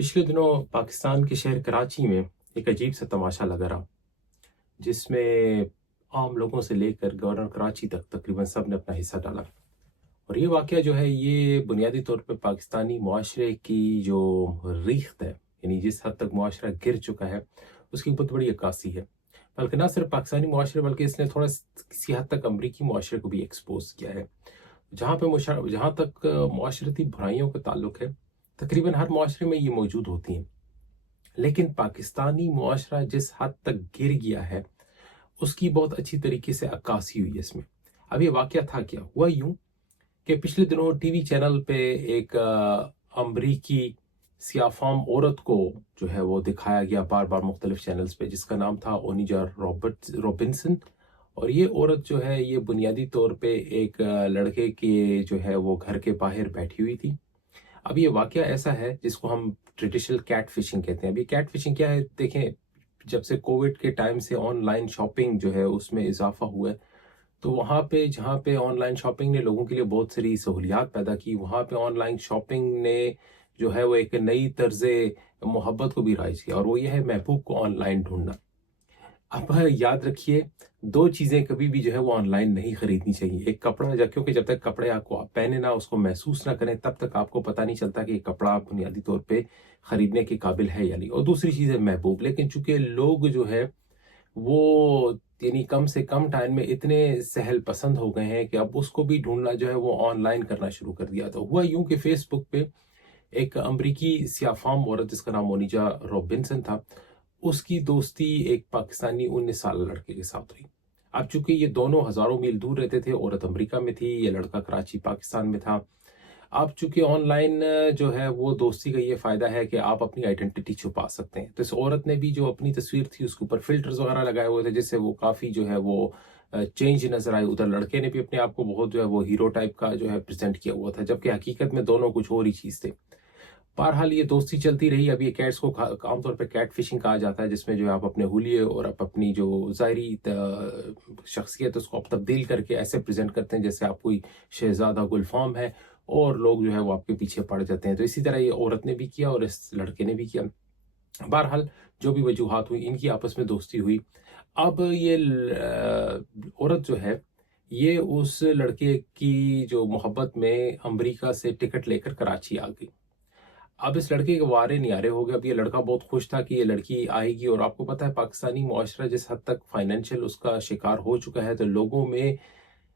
पिछले दिनों पाकिस्तान के शहर कराची में एक अजीब सा तमाशा लगा रहा, जिसमें आम लोगों से लेकर गवर्नर कराची तक तकरीबन सब ने अपना हिस्सा डाला। और ये वाक़या जो है, ये बुनियादी तौर पे पाकिस्तानी मुआशरे की जो रीख्त है, यानी जिस हद तक मुआशरा गिर चुका है, उसकी बहुत बड़ी अक्कासी है। बल्कि ना सिर्फ पाकिस्तानी मुआशरे, बल्कि इसने थोड़ा किसी हद तक अमरीकी मुआशरे को भी एक्सपोज किया है। जहाँ तक मुआशरती बुराइयों का ताल्लुक है, तकरीबन हर मुआशरे में ये मौजूद होती हैं। लेकिन पाकिस्तानी मुआशरा जिस हद तक गिर गया है, उसकी बहुत अच्छी तरीके से अक्कासी हुई है इसमें। अब ये वाक़या था क्या? हुआ यूं कि पिछले दिनों टीवी चैनल पे एक अमरीकी सियाफाम औरत को जो है वो दिखाया गया बार बार मुख्तलिफ चैनल्स पे, जिसका नाम था ओनिजा रॉबिन्सन। और ये औरत जो है, ये बुनियादी तौर पे एक लड़के के जो है वो घर के बाहर बैठी हुई थी। अब ये वाक़या ऐसा है जिसको हम ट्रेडिशनल कैट फिशिंग कहते हैं। अभी कैट फिशिंग क्या है? देखें, जब से कोविड के टाइम से ऑनलाइन शॉपिंग जो है उसमें इजाफा हुआ है, तो वहाँ पे जहाँ पे ऑनलाइन शॉपिंग ने लोगों के लिए बहुत सारी सहूलियात पैदा की, वहाँ पे ऑनलाइन शॉपिंग ने जो है वो एक नई तर्ज़े मोहब्बत को भी राइज किया, और वो ये है महबूब को ऑनलाइन ढूंढना। अब याद रखिए, दो चीज़ें कभी भी जो है वो ऑनलाइन नहीं खरीदनी चाहिए। एक कपड़ा, क्योंकि जब तक कपड़े आपको आप पहने ना, उसको महसूस ना करें, तब तक आपको पता नहीं चलता कि ये कपड़ा बुनियादी तौर पे खरीदने के काबिल है या नहीं। और दूसरी चीज़ है महबूब। लेकिन चूंकि लोग जो है वो यानी कम से कम टाइम में इतने सहल पसंद हो गए हैं कि अब उसको भी ढूंढना जो है वो ऑनलाइन करना शुरू कर दिया। तो हुआ यूं कि फेसबुक पे एक अमरीकी सियाफाम औरत, जिसका नाम मोनिजा रॉबिन्सन था, उसकी दोस्ती एक पाकिस्तानी 19 साल लड़के के साथ हुई। अब चूंकि ये दोनों हजारों मील दूर रहते थे, औरत अमेरिका में थी, ये लड़का कराची पाकिस्तान में था। अब चूंकि ऑनलाइन जो है वो दोस्ती का ये फायदा है कि आप अपनी आइडेंटिटी छुपा सकते हैं। तो इस औरत ने भी जो अपनी तस्वीर थी उसके ऊपर फिल्टर्स वगैरह लगाए हुए थे, जिससे वो काफी जो है वो चेंज नजर आई। उधर लड़के ने भी अपने आप को बहुत जो है वो हीरो टाइप का जो है प्रेजेंट किया हुआ था, जबकि हकीकत में दोनों कुछ और ही चीज थे। बहरहाल ये दोस्ती चलती रही। अब ये कैट्स को आमतौर पर कैट फिशिंग कहा जाता है, जिसमें जो है आप अपने हुलिये और आप अपनी जो ज़ाहिरी शख्सियत उसको आप तब्दील करके ऐसे प्रेजेंट करते हैं जैसे आप कोई शहजादा गुलफाम है, और लोग जो है वो आपके पीछे पड़ जाते हैं। तो इसी तरह ये औरत ने भी किया और इस लड़के ने भी किया। बहरहाल जो भी वजूहात हुई, इनकी आपस में दोस्ती हुई। अब ये औरत जो है, ये उस लड़के की जो मोहब्बत में अमेरिका से टिकट लेकर कराची आ गई। अब इस लड़के के वारे नियारे हो गए। अब ये लड़का बहुत खुश था कि ये लड़की आएगी, और आपको पता है पाकिस्तानी मुआशरा जिस हद तक फाइनेंशियल उसका शिकार हो चुका है, तो लोगों में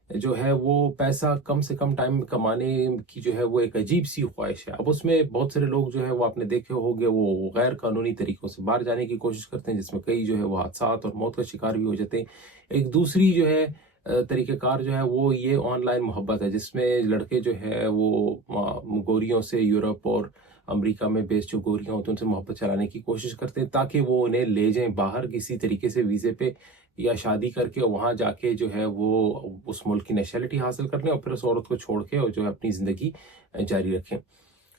जो है वो पैसा कम से कम टाइम में कमाने की जो है वो एक अजीब सी ख्वाहिश है। अब उसमें बहुत सारे लोग जो है वो आपने देखे होंगे, वो गैर कानूनी तरीकों से बाहर जाने की कोशिश करते हैं, जिसमें कई जो है वो हादसात और मौत का शिकार भी हो जाते हैं। एक दूसरी जो है तरीक़ेकार जो है वो ये ऑनलाइन मोहब्बत है, जिसमें लड़के जो है वो गोरियों से, यूरोप और अमेरिका में बेस्ड जो गोरियां होती हैं उनसे मोहब्बत चलाने की कोशिश करते हैं, ताकि वो उन्हें ले जाएं बाहर किसी तरीके से वीज़े पे, या शादी करके वहाँ जाके जो है वो उस मुल्क की नेशनलिटी हासिल कर लें, और फिर उस औरत को छोड़ के और जो है अपनी ज़िंदगी जारी रखें।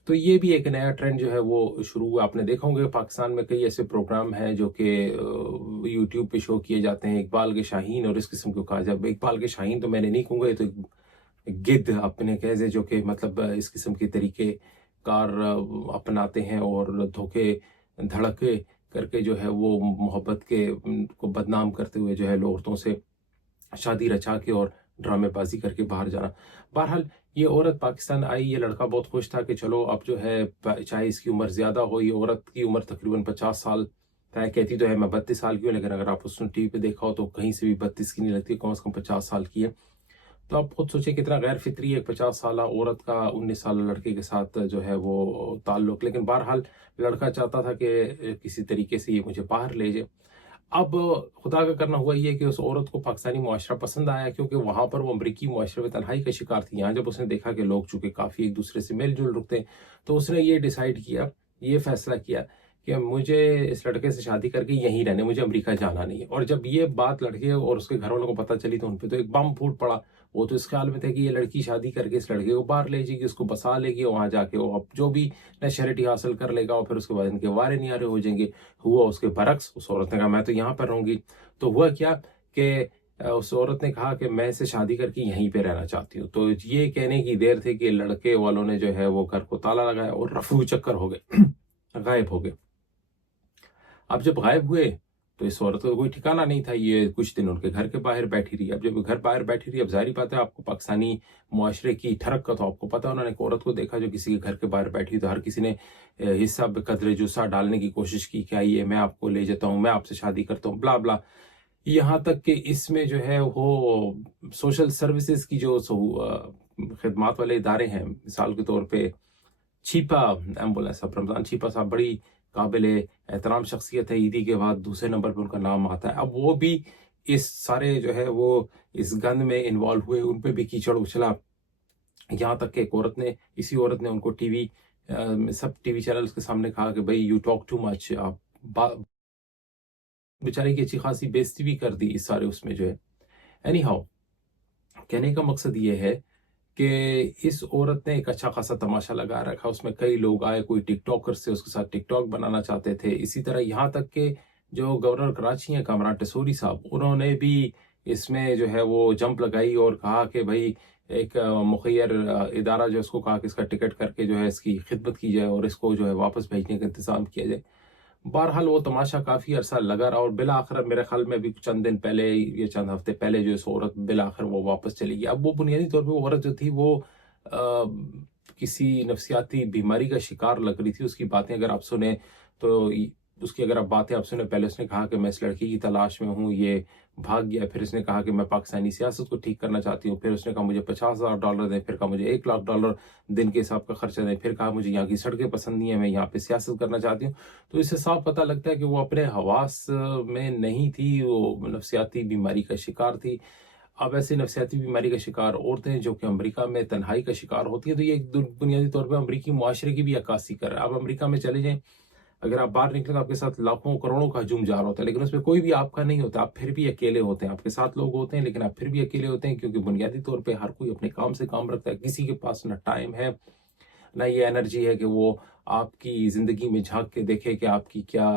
तो ये भी एक नया ट्रेंड जो है वो शुरू हुआ। आपने देखा होगा पाकिस्तान में कई ऐसे प्रोग्राम हैं जो कि यूट्यूब पे शो किए जाते हैं, इकबाल के शाहीन और इस किस्म को कहा जाए। इकबाल के शाहीन तो मैंने नहीं कहूँगा, ये तो गिद्ध अपने कहे जो कि मतलब इस किस्म के तरीके कार अपनाते हैं, और धोखे धड़के करके जो है वो मोहब्बत के को बदनाम करते हुए जो है औरतों से शादी रचा के और ड्रामेबाजी करके बाहर जाना। बहरहाल ये औरत पाकिस्तान आई, ये लड़का बहुत खुश था कि चलो अब जो है चाहे इसकी उम्र ज़्यादा हो, ये औरत की उम्र तकरीबन 50 साल तय कहती तो है मैं 32 साल की हूँ, लेकिन अगर आप उसने टीवी पे देखा हो तो कहीं से भी 32 की नहीं लगती, कम से कम 50 साल की है। तो आप खुद सोचें कितना गैर फितरी है 50 साल औरत का 19 साल लड़के के साथ जो है वो ताल्लुक। लेकिन बहरहाल लड़का चाहता था कि किसी तरीके से ये मुझे बाहर ले जाए। अब खुदा का करना हुआ ये कि उस औरत को पाकिस्तानी मुआशरा पसंद आया, क्योंकि वहां पर वो अमरीकी मुआशरे में तन्हाई का शिकार थी। यहाँ जब उसने देखा कि लोग चूंकि काफी एक दूसरे से मेल जुल रखते हैं, तो उसने ये डिसाइड किया, ये फैसला किया कि मुझे इस लड़के से शादी करके यहीं रहने, मुझे अमेरिका जाना नहीं है। और जब ये बात लड़के और उसके घर वालों को पता चली, तो उन पर तो एक बम फूट पड़ा। वो तो इस ख्याल में थे कि ये लड़की शादी करके इस लड़के को बाहर ले जाएगी, उसको बसा लेगी, वहां जाके वो अब जो भी नेशनलिटी हासिल कर लेगा, और फिर उसके बाद इनके वारे नियारे हो जाएंगे। हुआ उसके बरक्स, उस औरत ने कहा मैं तो यहाँ पर रहूंगी। तो हुआ क्या कि उस औरत ने कहा कि मैं इसे शादी करके यहीं पे रहना चाहती हूँ। तो ये कहने की देर थी कि लड़के वालों ने जो है वो घर को ताला लगाया और रफू चक्कर हो गए। गायब हो गए। अब जब गायब हुए तो इस औरत का कोई ठिकाना नहीं था, ये कुछ दिन उनके घर के बाहर बैठी रही। अब जब घर बाहर बैठी रही, अब जाहिर बात है आपको पाकिस्तानी मुआशरे की ठरक का तो आपको पता है, उन्होंने एक औरत को देखा जो किसी के घर के बाहर बैठी, तो हर किसी ने हिस्सा बकदरे जुस्सा डालने की कोशिश की कि आइए मैं आपको ले जाता हूँ, मैं आपसे शादी करता हूँ, ब्ला ब्ला। यहाँ तक कि इसमें जो है वो सोशल सर्विसेज की जो खिदमात वाले इदारे हैं, मिसाल के तौर पे छीपा एम्बुलेंस, अब रमजान छीपा साहब बड़ी काबिल एहतराम शख्सियत है, ईदी के बाद दूसरे नंबर पे उनका नाम आता है। अब वो भी इस सारे जो है वो इस गंद में इन्वॉल्व हुए, उन पे भी कीचड़ उछला। यहाँ तक कि एक औरत ने, इसी औरत ने उनको सब टीवी चैनल्स के सामने कहा कि भाई यू टॉक टू मच, आप बेचारे की अच्छी खासी बेइज्जती भी कर दी इस सारे उसमें जो है। एनी हाउ, कहने का मकसद ये है कि इस औरत ने एक अच्छा खासा तमाशा लगा रखा, उसमें कई लोग आए, कोई टिकटॉकर से उसके साथ टिकटॉक बनाना चाहते थे। इसी तरह यहाँ तक के जो गवर्नर कराची हैं कामरान टेसोरी साहब, उन्होंने भी इसमें जो है वो जंप लगाई और कहा कि भाई एक मुखैर इदारा जो है उसको कहा कि इसका टिकट करके जो है इसकी खिदमत की जाए और इसको जो है वापस भेजने का इंतजाम किया जाए। बहरहाल वो तमाशा काफ़ी अरसा लगा रहा और बिल आखिर मेरे ख्याल में अभी चंद दिन पहले या चंद हफ्ते पहले जो इस औरत बिल आखिर वो वापस चली गई। अब वो बुनियादी तौर पे वो औरत जो थी वो किसी नफसियाती बीमारी का शिकार लग रही थी। उसकी बातें अगर आप सुने तो उसकी अगर आप बातें आप सुने, पहले उसने कहा कि मैं इस लड़की की तलाश में हूँ, ये भाग गया। फिर इसने कहा कि मैं पाकिस्तानी सियासत को ठीक करना चाहती हूँ। फिर उसने कहा मुझे $50,000 दें। फिर कहा मुझे $1,00,000 दिन के हिसाब का खर्चा दें। फिर कहा मुझे यहाँ की सड़कें पसंद नहीं है, मैं यहाँ पे सियासत करना चाहती हूँ। तो इससे साफ पता लगता है कि वो अपने हवास में नहीं थी, वो नफसियाती बीमारी का शिकार थी। अब ऐसे नफसियाती बीमारी का शिकार औरतें जो कि अमेरिका में तन्हाई का शिकार होती है, तो ये बुनियादी तौर पर अमरीकी मुआशरे की भी अक्कासी कर रहा है। आप अमेरिका में चले जाएं, अगर आप बाहर निकले तो आपके साथ लाखों करोड़ों का हजूम जा रहा होता है, लेकिन उसमें कोई भी आपका नहीं होता, आप फिर भी अकेले होते हैं। आपके साथ लोग होते हैं लेकिन आप फिर भी अकेले होते हैं, क्योंकि बुनियादी तौर पे हर कोई अपने काम से काम रखता है। किसी के पास ना टाइम है, ना ये एनर्जी है कि वो आपकी ज़िंदगी में झांक के देखे कि आपकी क्या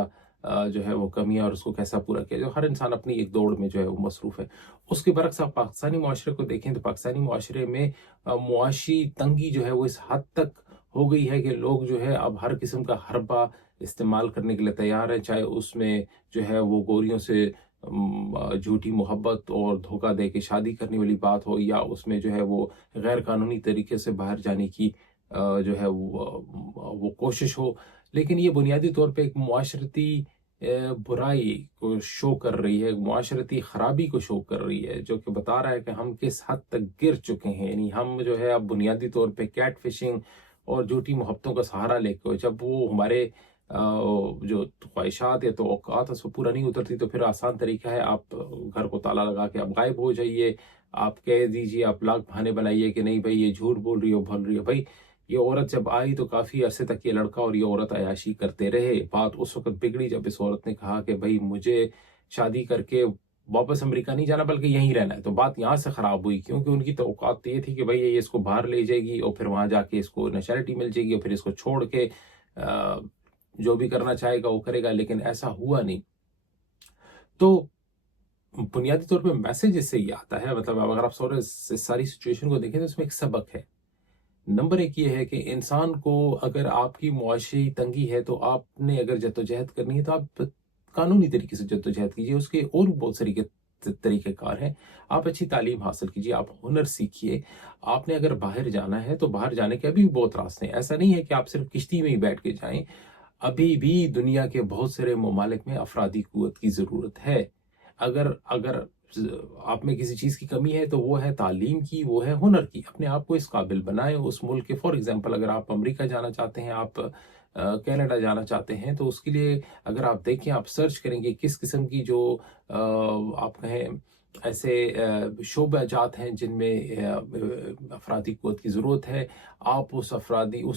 जो है वो कमियां और उसको कैसा पूरा किया जाए। हर इंसान अपनी एक दौड़ में जो है वो मसरूफ़ है। उसके बरक्स आप पाकिस्तानी मुआशरे को देखें तो पाकिस्तानी मुआशरे में मुआशी तंगी जो है वो इस हद तक हो गई है कि लोग जो है अब हर किस्म का हरबा इस्तेमाल करने के लिए तैयार हैं, चाहे उसमें जो है वो गोरियों से झूठी मोहब्बत और धोखा दे के शादी करने वाली बात हो, या उसमें जो है वो गैर कानूनी तरीके से बाहर जाने की जो है वो कोशिश हो। लेकिन ये बुनियादी तौर पे एक मुआशरती बुराई को शो कर रही है, मुआशरती खराबी को शो कर रही है, जो कि बता रहा है कि हम किस हद तक गिर चुके हैं। यानी हम जो है अब बुनियादी तौर पे कैट फिशिंग और झूठी मोहब्बतों का सहारा लेकर, जब वो हमारे जो ख्वाहिशात या तो औकात उसको पूरा नहीं उतरती, तो फिर आसान तरीका है आप घर को ताला लगा के आप गायब हो जाइए। आप कह दीजिए, आप लाख बहाने बनाइए कि नहीं भाई ये झूठ बोल रही हो, भूल रही हो। भाई ये औरत जब आई तो काफ़ी अरसे तक ये लड़का और ये औरत अयाशी करते रहे। बात उस वक्त बिगड़ी जब इस औरत ने कहा कि भाई मुझे शादी करके वापस अमेरिका नहीं जाना बल्कि यहीं रहना है। तो बात यहाँ से ख़राब हुई, क्योंकि उनकी तवक्कात तो ये थी कि भाई ये इसको बाहर ले जाएगी और फिर वहाँ जाके इसको नेशनैलिटी मिल जाएगी और फिर इसको छोड़ के जो भी करना चाहेगा वो करेगा, लेकिन ऐसा हुआ नहीं। तो बुनियादी तौर पे मैसेज इससे ये आता है, मतलब अगर आप सारी सिचुएशन को देखें तो इसमें एक सबक है। नंबर एक ये है कि इंसान को अगर आपकी मुआशी तंगी है तो आपने अगर जद्दोजहद करनी है तो आप कानूनी तरीके से जद्दोजहद कीजिए। उसके और भी बहुत सारे तरीक़ेकार हैं। आप अच्छी तालीम हासिल कीजिए, आप हुनर सीखिए। आपने अगर बाहर जाना है तो बाहर जाने के अभी भी बहुत रास्ते हैं। ऐसा नहीं है कि आप सिर्फ किश्ती में ही बैठ के जाएं। अभी भी दुनिया के बहुत सारे ममालिक में अफरादी कुव्वत की ज़रूरत है। अगर अगर आप में किसी चीज़ की कमी है तो वो है तालीम की, वो है हुनर की। अपने आप को इस काबिल बनाएं उस मुल्क के। फॉर एग्जांपल अगर आप अमेरिका जाना चाहते हैं, आप कनाडा जाना चाहते हैं, तो उसके लिए अगर आप देखें, आप सर्च करेंगे किस किस्म की जो आप कहें ऐसे शोबाजात हैं जिनमें अफरादी क़ुव्वत की ज़रूरत है। आप उस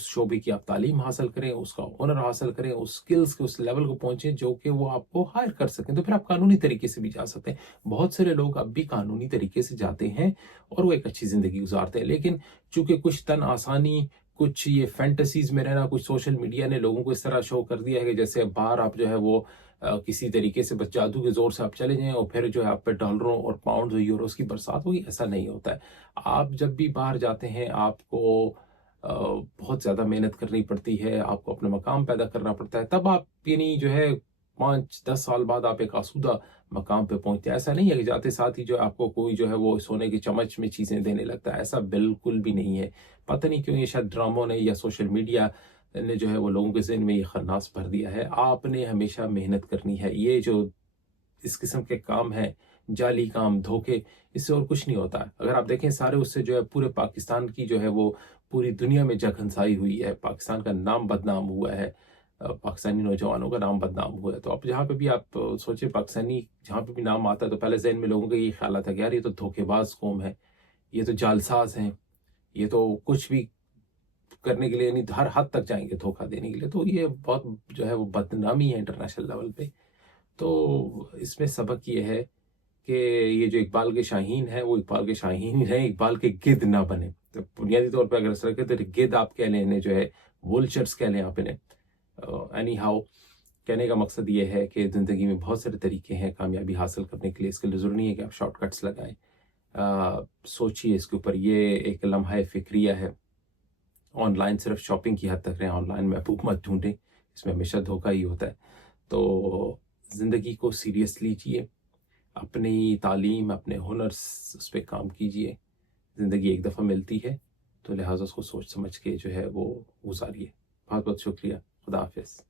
शोबे की आप तालीम हासिल करें, उसका हुनर हासिल करें, उस स्किल्स के उस लेवल को पहुँचें जो कि वो आपको हायर कर सकें। तो फिर आप कानूनी तरीके से भी जा सकते हैं। बहुत सारे लोग अब भी कानूनी तरीके से जाते हैं और वो एक अच्छी ज़िंदगी गुजारते हैं, लेकिन चूँकि कुछ तन आसानी, कुछ ये फैंटेसीज़ में रहना, कुछ सोशल मीडिया ने लोगों को इस तरह शो कर दिया है कि जैसे बाहर आप जो है वो किसी तरीके से बस जादू के ज़ोर से आप चले जाएँ और फिर जो है आप पे डॉलरों और पाउंड्स और यूरोस की बरसात होगी। ऐसा नहीं होता है। आप जब भी बाहर जाते हैं आपको بہت زیادہ محنت کرنی پڑتی ہے، آپ کو اپنا مقام پیدا کرنا پڑتا ہے، تب آپ یعنی جو ہے 5-10 سال بعد آپ ایک آسودہ مقام پہ پہنچتے ہیں۔ ایسا نہیں ہے کہ جاتے ساتھ ہی جو ہے آپ کو کوئی جو ہے وہ سونے کے چمچ میں چیزیں دینے لگتا ہے، ایسا بالکل بھی نہیں ہے۔ پتہ نہیں کیوں یہ شاید ڈراموں نے یا سوشل میڈیا نے جو ہے وہ لوگوں کے ذہن میں یہ خناس بھر دیا ہے۔ آپ نے ہمیشہ محنت کرنی ہے۔ یہ جو اس قسم کے کام ہیں، جعلی کام، دھوکے، اس سے اور کچھ نہیں ہوتا ہے۔ اگر آپ دیکھیں سارے اس سے جو ہے پورے پاکستان کی جو ہے وہ پوری دنیا میں جگ ہنسائی ہوئی ہے، پاکستان کا نام بدنام ہوا ہے، پاکستانی نوجوانوں کا نام بدنام ہوا ہے۔ تو اب جہاں پہ بھی آپ سوچیں پاکستانی جہاں پہ بھی نام آتا ہے تو پہلے ذہن میں لوگوں کا یہ خیال آتا ہے کہ یار یہ تو دھوکے باز قوم ہے، یہ تو جعلساز ہیں، یہ تو کچھ بھی کرنے کے لیے یعنی ہر حد تک جائیں گے دھوکہ دینے کے لیے۔ تو یہ بہت جو ہے وہ بدنامی ہے انٹرنیشنل لیول پہ۔ تو اس میں سبق یہ ہے کہ یہ جو اقبال کے شاہین ہے وہ اقبال کے شاہین ہی رہیں، اقبال کے گدھ نہ بنے۔ تو بنیادی طور پہ اگر اس طرح کے تو گدھ آپ کہہ لیں انہیں جو ہے وولچرز کہہ لیں آپ انہیں۔ اینی ہاؤ کہنے کا مقصد یہ ہے کہ زندگی میں بہت سارے طریقے ہیں کامیابی حاصل کرنے کے لیے، اس کے لیے ضروری نہیں ہے کہ آپ شارٹ کٹس لگائیں۔ سوچیے اس کے اوپر، یہ ایک لمحہ فکریہ ہے۔ آن لائن صرف شاپنگ کی حد تک رہیں، آن لائن محبوب مت ڈھونڈیں، اس میں ہمیشہ دھوکہ ہی ہوتا ہے۔ تو زندگی کو سیریس لیجیے، اپنی تعلیم، اپنے ہنر اس پہ کام کیجیے۔ زندگی ایک دفعہ ملتی ہے تو لہٰذا اس کو سوچ سمجھ کے جو ہے وہ گزاریے۔ بہت بہت شکریہ، خدا حافظ۔